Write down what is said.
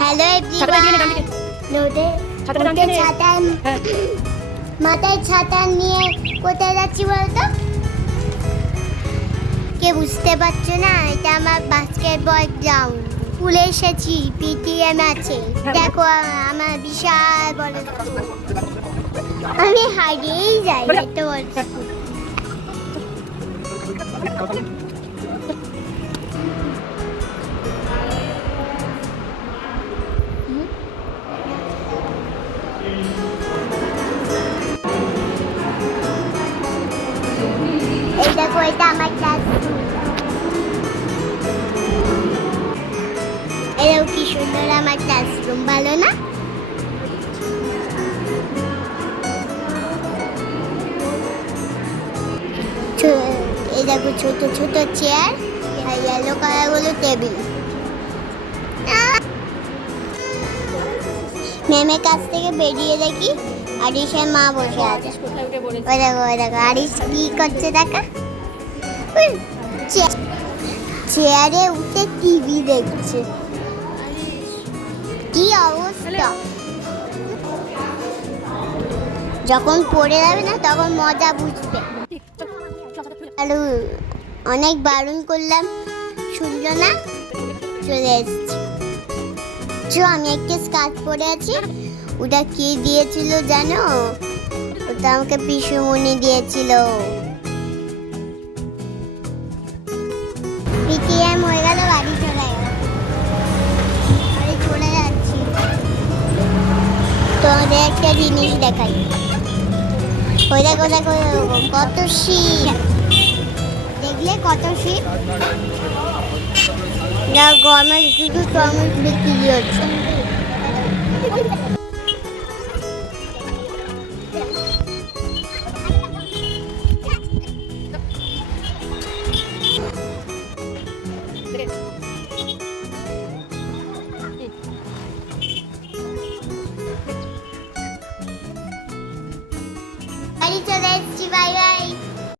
Hello everyone. মাথায় ছাতা নিয়ে কোথায় যাচ্ছি বলতো? কে বুঝতে পারছো না? এটা আমার বাস্কেটবল গ্রাউন্ড। স্কুলে এসেছি, পিটিএম আছে। দেখো আমার বিশাল বড় স্কুল। আমি হারিয়েই যাই এত বড় স্কুল। এই দেখো এটা আমার ক্লাসরুম। এও কি সুন্দর আমার ক্লাসরুম, ভালো না? এই দেখো ছোট ছোট চেয়ার আর ইয়েলো কালার গুলো টেবিল। ম্যামের কাছ থেকে বেরিয়ে দেখি আরিশের মা বসে আছে। ওই দেখো আরিশ কি করছে দেখা। চেয়ারে উঠে টিভি দেখছে। কি অবস্থা! যখন পড়ে যাবে না তখন মজা বুঝবে। আর অনেক বারণ করলাম, শুনলো না, চলে এসছি। আমি একটা স্কার্ট পরে আছি, ওটা কে দিয়েছিল জানো? ওটা আমাকে পিসুমণি দিয়েছিল। পিটিএম হয়ে গেল, বাড়ি চলে যাচ্ছি। তোমাদের একটা জিনিস দেখাই। ওই দেখো দেখো কত শীত, দেখলে কত শীত। গরমে শুধু তরমুজ বিক্রি হচ্ছে। বাড়ি চলে এসছি, বাই বাই।